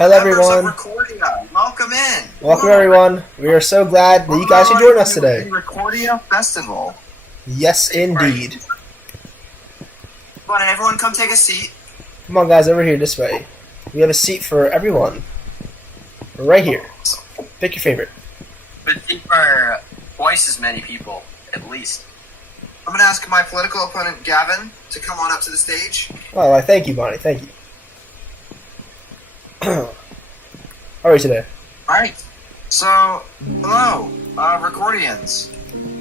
Hello everyone. Recordia, welcome in. Welcome everyone. We are so glad that you guys can join us today. Recordia Festival. Yes, indeed. Come on, everyone, come take a seat. Come on, guys, over here this way. We have a seat for everyone. Right here. Pick your favorite. But for twice as many people, at least. I'm going to ask my political opponent, Gavin, to come on up to the stage. Oh, well, thank you, Bonnie. Thank you. How are you today? Alright. So, hello, Recordians.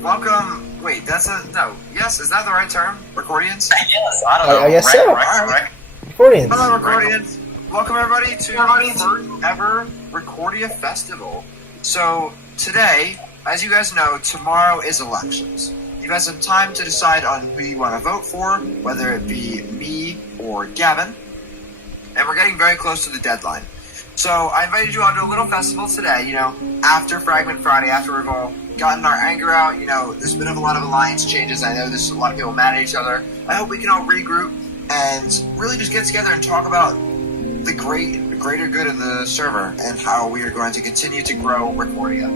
Welcome. Wait, that's a. No. Yes, is that the right term? Recordians? Yes, I don't know. I guess so. Right. Recordians. Hello, Recordians. Welcome, everybody, to the first ever Recordia Festival. So, today, as you guys know, tomorrow is elections. You guys have time to decide on who you want to vote for, whether it be me or Gavin. And we're getting very close to the deadline. So I invited you all to a little festival today, after Fragment Friday, after we've all gotten our anger out. There's been a lot of alliance changes. I know there's a lot of people mad at each other. I hope we can all regroup and really just get together and talk about the greater good of the server and how we are going to continue to grow Recordia.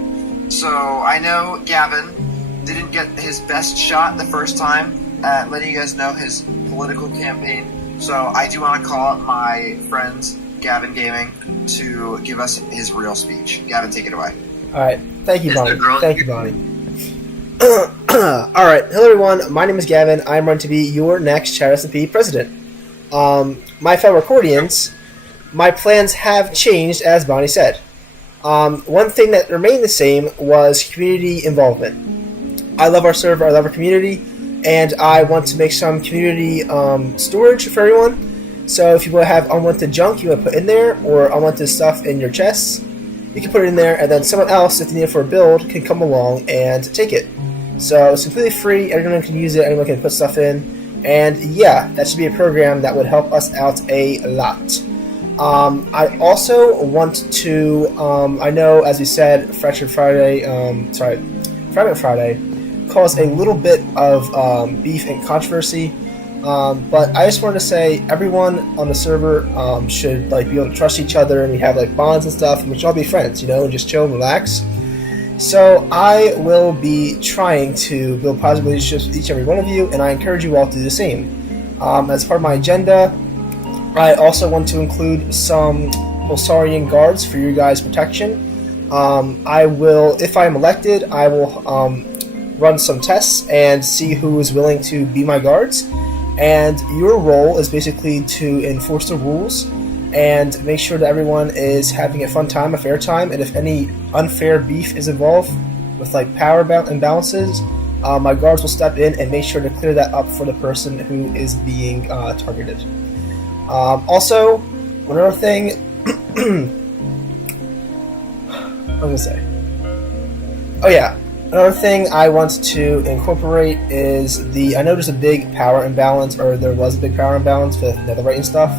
So I know Gavin didn't get his best shot the first time at letting you guys know his political campaign. So I do want to call up my friend Gavin Gaming to give us his real speech. Gavin, take it away. Alright, thank you, Bonnie. Thank you, Bonnie. Alright, hello everyone, my name is Gavin. I'm going to be your next SMP president. My fellow Recordians, my plans have changed, as Bonnie said. One thing that remained the same was community involvement. I love our server, I love our community, and I want to make some community storage for everyone. So if you have unwanted junk you want to put in there, or unwanted stuff in your chests, you can put it in there, and then someone else, if they need it for a build, can come along and take it. So it's completely free, everyone can use it, anyone can put stuff in, and yeah, that should be a program that would help us out a lot. I also want to, I know, as we said, Fragment Friday caused a little bit of beef and controversy, but I just wanted to say everyone on the server should be able to trust each other, and we have bonds and stuff, and we should all be friends, and just chill and relax. So I will be trying to build positive relationships with each and every one of you, and I encourage you all to do the same. As part of my agenda, I also want to include some Pulsarian guards for your guys' protection. I will, if I am elected, I will run some tests and see who is willing to be my guards. And your role is basically to enforce the rules and make sure that everyone is having a fun time, a fair time, and if any unfair beef is involved with power imbalances, my guards will step in and make sure to clear that up for the person who is being targeted. Also, one other thing, what was I going to say? Oh yeah, another thing I want to incorporate is I know there's a big power imbalance, or there was a big power imbalance with netherite and stuff.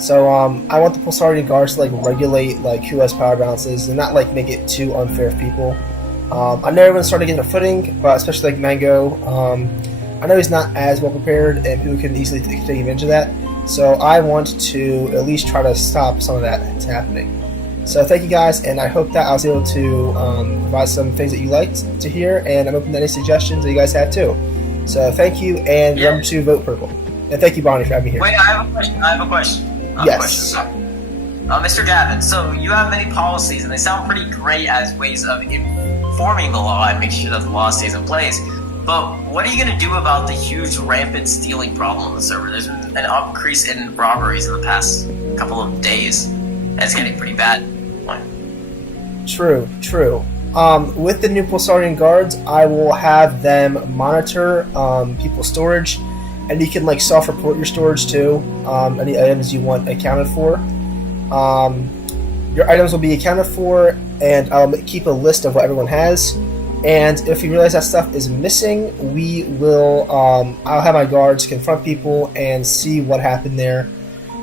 So I want the Pulsarian guards to regulate who has power balances and not make it too unfair for people. I know everyone's starting to get their footing, but especially Mango, I know he's not as well prepared, and people can easily take advantage of that. So I want to at least try to stop some of that that's happening. So thank you guys, and I hope that I was able to provide some things that you liked to hear, and I'm open to any suggestions that you guys have too. So thank you, and remember to vote purple. And thank you, Bonnie, for having me here. Wait, I have a question. Yes. Mr. Gavin, so you have many policies, and they sound pretty great as ways of informing the law and making sure that the law stays in place. But what are you going to do about the huge rampant stealing problem on the server? There's been an increase in robberies in the past couple of days. And it's getting pretty bad. True. With the new Pulsarian guards, I will have them monitor people's storage, and you can self-report your storage too. Any items you want accounted for. Your items will be accounted for, and I'll keep a list of what everyone has. And if you realize that stuff is missing, we will. I'll have my guards confront people and see what happened there.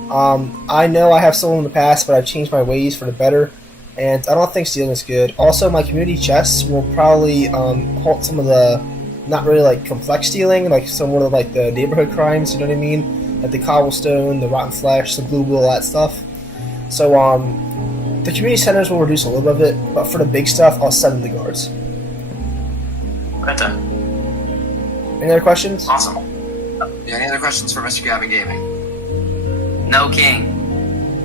I know I have stolen in the past, but I've changed my ways for the better, and I don't think stealing is good. Also, my community chests will probably halt some of the not really complex stealing, some of the neighborhood crimes. You know what I mean? The cobblestone, the rotten flesh, the blue wool, all that stuff. So the community centers will reduce a little bit of it, but for the big stuff, I'll send the guards. Right then. Any other questions? Awesome. Yeah, any other questions for Mr. Gavin Gaming? No king.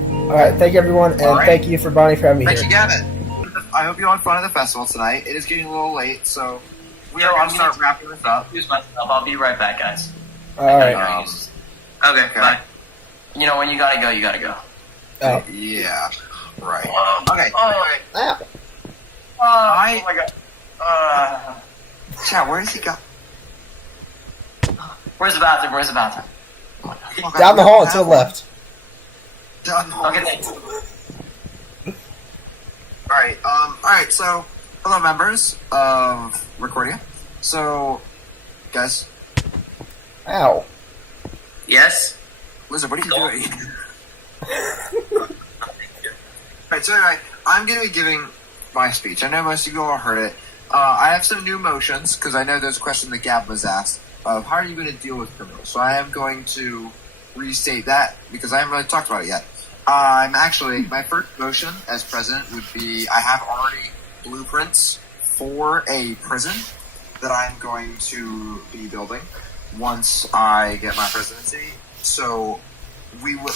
All right, thank you everyone, and thank you for Bonnie for having me Thank here. you, Gavin. I hope you had fun at the festival tonight. It is getting a little late, so we are going to start wrapping this up. Use myself. I'll be right back, guys. All right. Okay, bye. You know, when you gotta go, you gotta go. Oh. Yeah. Right. Okay. Ah. Oh my god. Chat, where does he go? Where's the bathroom? Where's the bathroom? Okay, Down the hall and to the left. Down the hall. Okay, thanks. Alright, so, hello members of Recordia. So, guys. Ow. Yes? Lizard, what are you doing? Alright, so anyway, I'm going to be giving my speech. I know most of you all heard it. I have some new motions, because I know there's a question that Gab was asked, of how are you going to deal with criminals? So I am going to restate that, because I haven't really talked about it yet. My first motion as president would be, I have already blueprints for a prison that I'm going to be building once I get my presidency. So we would,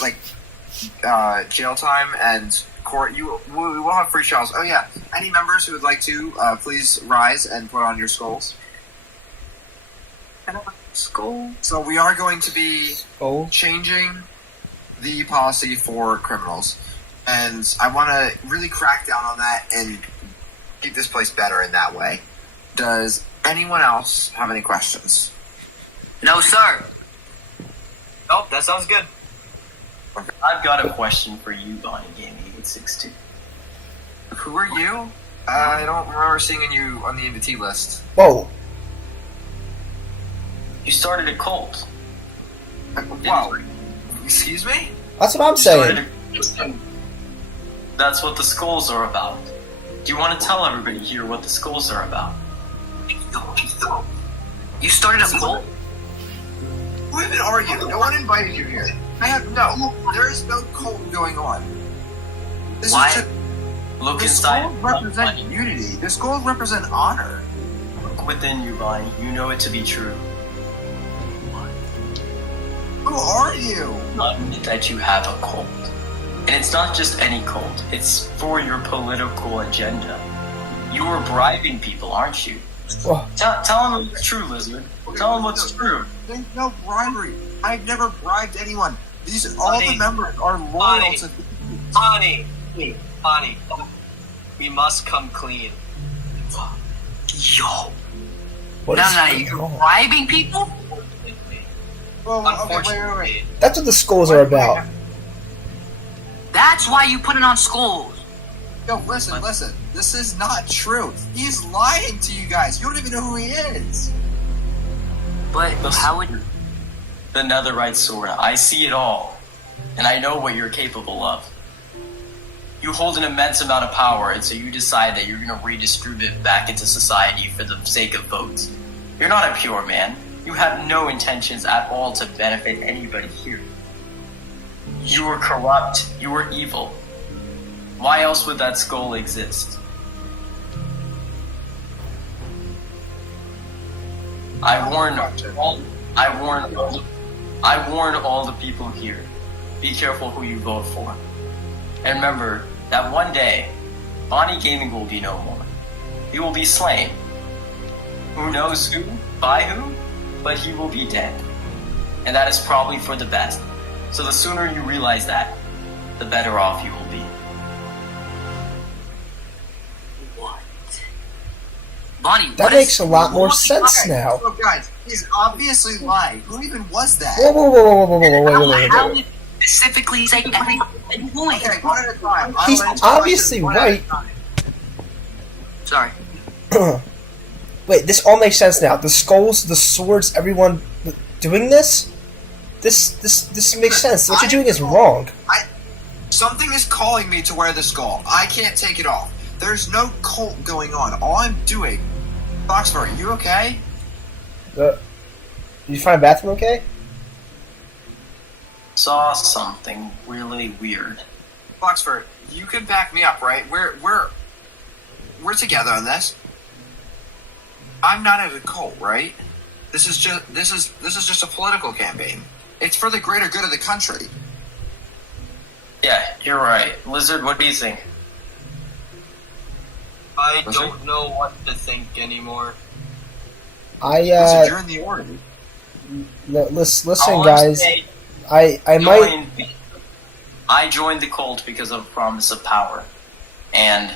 jail time and court, we will have free trials. Oh yeah, any members who would like to, please rise and put on your skulls. Skull? So we are going to be changing the policy for criminals, and I want to really crack down on that and keep this place better in that way. Does anyone else have any questions? No, sir. Oh, that sounds good. Okay. I've got a question for you, Bonnie Gaming 862. Who are you? I don't remember seeing you on the invitee list. Whoa. You started a cult. Wow. Excuse me? That's what I'm saying. That's what the skulls are about. Do you want to tell everybody here what the skulls are about? You started a cult? Who even are you? No one invited you here. There is no cult going on. This Why? is just, Look the inside. skulls represent unity. The skulls represent honor. Look within you, Bonnie. You know it to be true. Who are you? Admit that you have a cult. And it's not just any cult. It's for your political agenda. You are bribing people, aren't you? Whoa. Tell them what's true, Lizard. Tell them what's true. There's no bribery. I've never bribed anyone. All the members are loyal to. Bonnie, we must come clean. Yo. What is going You're on? bribing people? Well, okay, wait. That's what the skulls are about. That's why you put it on skulls. Yo, listen. This is not true. He's lying to you guys. You don't even know who he is. But how would... The netherite sword. I see it all. And I know what you're capable of. You hold an immense amount of power, and so you decide that you're going to redistribute it back into society for the sake of votes. You're not a pure man. You have no intentions at all to benefit anybody here. You are corrupt. You are evil. Why else would that skull exist? I warn all the people here. Be careful who you vote for. And remember that one day, Bonnie Gaming will be no more. He will be slain. Who knows who, by who, but he will be dead. And that is probably for the best. So the sooner you realize that, the better off you will be. What? Bonnie, That makes a lot more sense Okay, now. so guys, he's obviously lying. Who even was that? Whoa. How would you specifically say everything? Okay, one at a time. He's I'll answer obviously questions one at a right. time. Sorry. Wait, this all makes sense now. The skulls, the swords, everyone doing this? This makes sense. What you're doing is wrong. Something is calling me to wear the skull. I can't take it off. There's no cult going on. All I'm doing... Foxfur, you okay? Did you find bathroom okay? Saw something really weird. Foxford, you can back me up, right? We're together on this. I'm not at a cult, right? This is just a political campaign. It's for the greater good of the country. Yeah, you're right. Lizard, what do you think? I don't know what to think anymore. I You're in the order. listen, All I'm guys. saying, I might. I joined the cult because of promise of power, and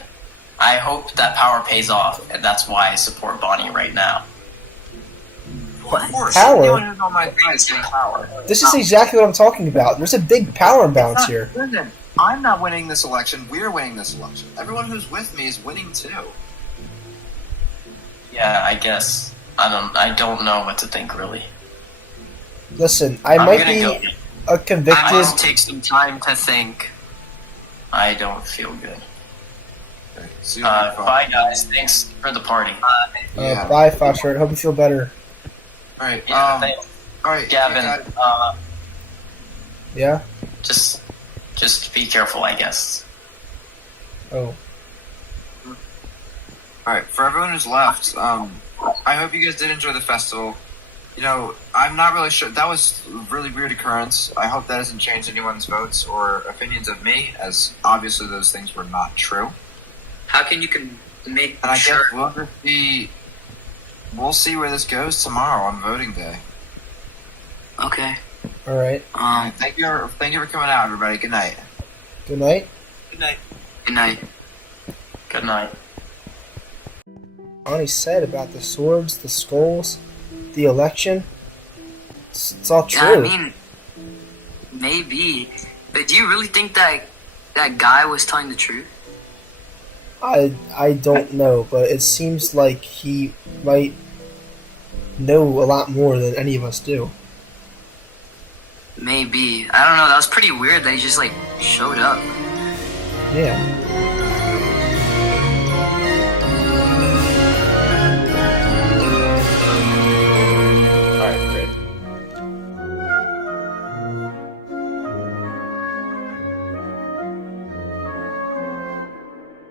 I hope that power pays off, and that's why I support Bonnie right now. Of course. Power? Anyone who's on my side is saying power. This is exactly what I'm talking about. There's a big power imbalance here. Listen, I'm not winning this election. We're winning this election. Everyone who's with me is winning too. Yeah, I guess. I don't know what to think, really. Listen, I I'm might gonna be go. a convicted. I'll take some time to think. I don't feel good. Okay, see you later, Bye, guys. Thanks for the party. Yeah. Bye, Foxtrot. Hope you feel better. All right. Yeah, thanks. All right, Gavin, Yeah. just be careful, I guess. Oh. All right. For everyone who's left, I hope you guys did enjoy the festival. You know, I'm not really sure. That was a really weird occurrence. I hope that doesn't change anyone's votes or opinions of me, as obviously those things were not true. How can you make And I guess we'll see where this goes tomorrow on voting day. Okay. All right. Thank you for coming out, everybody. Good night. Good night. Good night. Good night. Good night. Bonnie said about the swords, the skulls, the election. It's all Yeah, true. I mean, maybe. But do you really think that guy was telling the truth? I don't know, but it seems like he might know a lot more than any of us do. Maybe. I don't know. That was pretty weird that he just, like, showed up. Yeah.